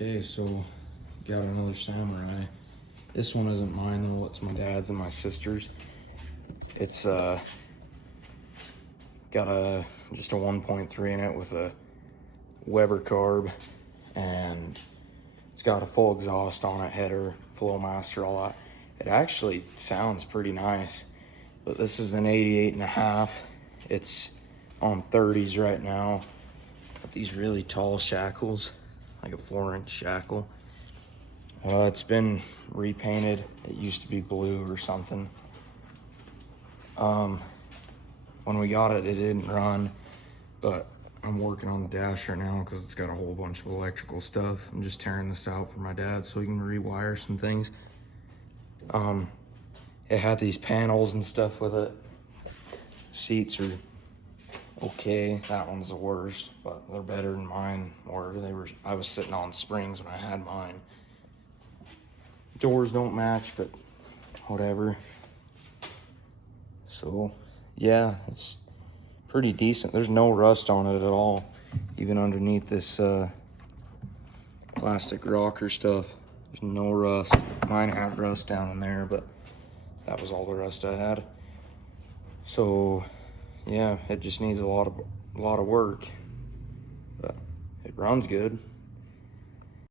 Okay, so got another Samurai. This one isn't mine though, it's my dad's and my sister's. It's got just a 1.3 in it with a Weber carb, and it's got a full exhaust on it, header, flow master, all that. It actually sounds pretty nice, but this is an 88.5. It's on 30s right now with these really tall shackles, like a 4-inch shackle. It's been repainted. It used to be blue or something. When we got it, it didn't run, but I'm working on the dash right now because it's got a whole bunch of electrical stuff. I'm just tearing this out for my dad so he can rewire some things. It had these panels and stuff with it. Seats are okay. That one's the worst, but they're better than mine. I was sitting on springs when I had mine. Doors don't match, but whatever. So yeah, it's pretty decent. There's no rust on it at all, even underneath this plastic rocker stuff. There's no rust. Mine had rust down in there, but that was all the rust I had. So yeah, it just needs a lot of work, but it runs good.